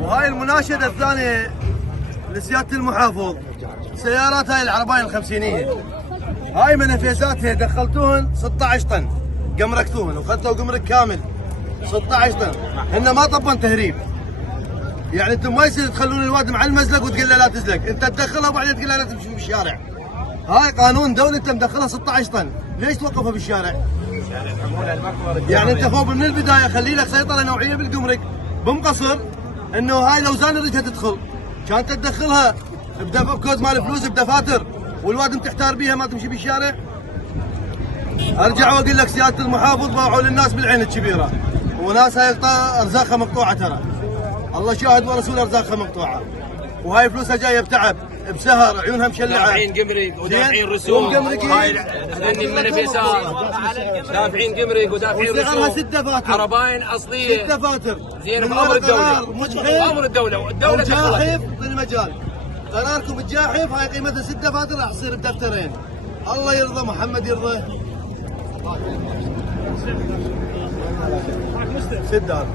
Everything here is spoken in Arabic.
وهاي المناشدة الثانية لسيادة المحافظ، سيارات هاي العرباين الخمسينية هاي منافساتها دخلتوهن 16 طن، قمركتوهن وخذتوا قمرك كامل 16 طن، هن ما طبن تهريب. يعني انتم ما يصير تخلون الواد مع المزلق وتقول له لا تزلق، انت تدخلها وبعدين تقول له لا تمشي بالشارع. هاي قانون دولي، انت مدخلها 16 طن، ليش توقفها بالشارع؟ يعني انت فوق من البدايه خلي لك سيطره نوعيه بالقمرك بمقصر، انه هاي الاوزان رجها تدخل، كانت تدخلها بكود مال فلوس بدفاتر والواد انت تحتار بيها ما تمشي بالشارع. ارجع واقول لك سياده المحافظ باعوا للناس بالعين الكبيره، وناس هاي ارزاقها مقطوعه ترى. الله شاهد ورسول ارزاقها مقطوعه، وهاي فلوسها جايه بتعب بسهر، عيونها مشلعه، دافعين قمرق ودافعين رسوم. هاي هذني المنافسات دافعين قمرق ودافعين رسوم. 6 دفاتر عرباين اصليه 6 دفاتر زين بامر الدوله. بامر الدوله جاحف بالمجال. قراركم الجاحف هاي قيمتها 6 دفاتر راح تصير بدفترين. الله يرضى، محمد يرضى. سدار